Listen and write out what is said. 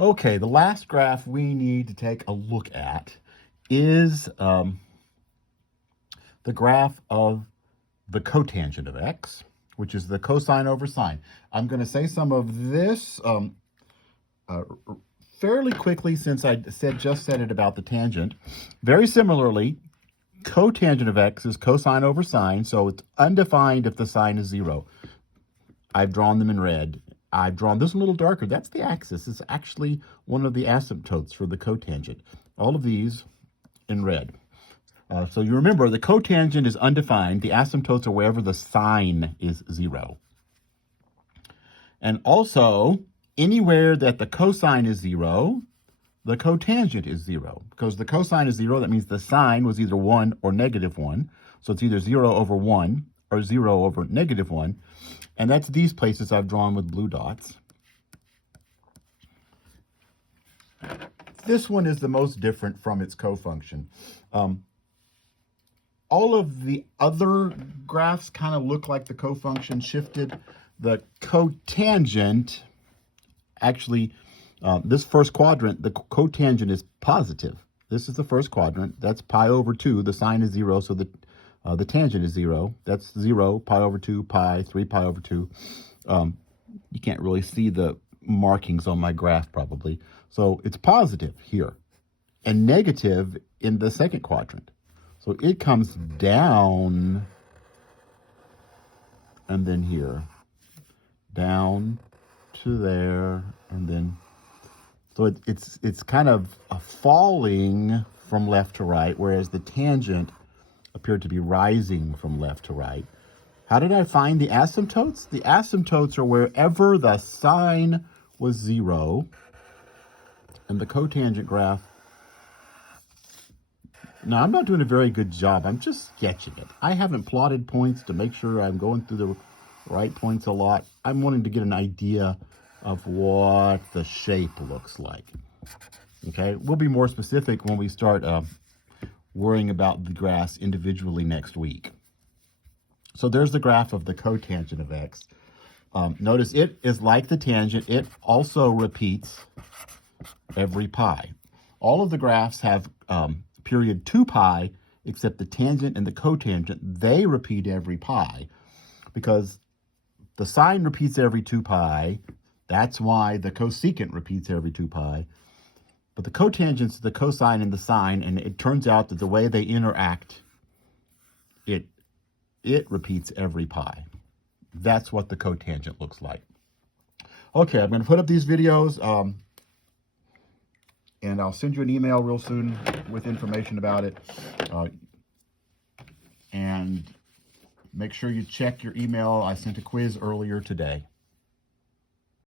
Okay, the last graph we need to take a look at is the graph of the cotangent of x, which is the cosine over sine. I'm going to say some of this uh, fairly quickly since I just said it about the tangent. Very similarly, cotangent of x is cosine over sine, so it's undefined if the sine is 0. I've drawn them in red. I've drawn this one a little darker. That's the axis. It's actually one of the asymptotes for the cotangent. All of these in red. So you remember the cotangent is undefined. The asymptotes are wherever the sine is 0. And also, anywhere that the cosine is 0, the cotangent is 0. Because the cosine is 0, that means the sine was either 1 or -1. So it's either 0 over 1 or 0 over -1. And that's these places I've drawn with blue dots. This one is the most different from its cofunction. All of the other graphs kind of look like the cofunction shifted. The cotangent, actually, this first quadrant, the cotangent is positive. This is the first quadrant. That's pi over 2. The sine is 0, so the tangent is 0. That's 0, pi over 2, pi, 3 pi over 2. You can't really see the markings on my graph probably. So it's positive here and negative in the second quadrant. So it comes down and then here, down to there, and then, so it's kind of a falling from left to right, whereas the tangent appeared to be rising from left to right. How did I find the asymptotes? The asymptotes are wherever the sine was 0, and the cotangent graph. Now, I'm not doing a very good job. I'm just sketching it. I haven't plotted points to make sure I'm going through the right points a lot. I'm wanting to get an idea of what the shape looks like. Okay, we'll be more specific when we start worrying about the graphs individually next week. So there's the graph of the cotangent of x. Notice it is like the tangent. It also repeats every pi. All of the graphs have period 2 pi, except the tangent and the cotangent, they repeat every pi, because the sine repeats every 2 pi. That's why the cosecant repeats every 2 pi. But the cotangents, the cosine and the sine, and it turns out that the way they interact, it repeats every pi. That's what the cotangent looks like. Okay, I'm going to put up these videos, and I'll send you an email real soon with information about it. And make sure you check your email. I sent a quiz earlier today.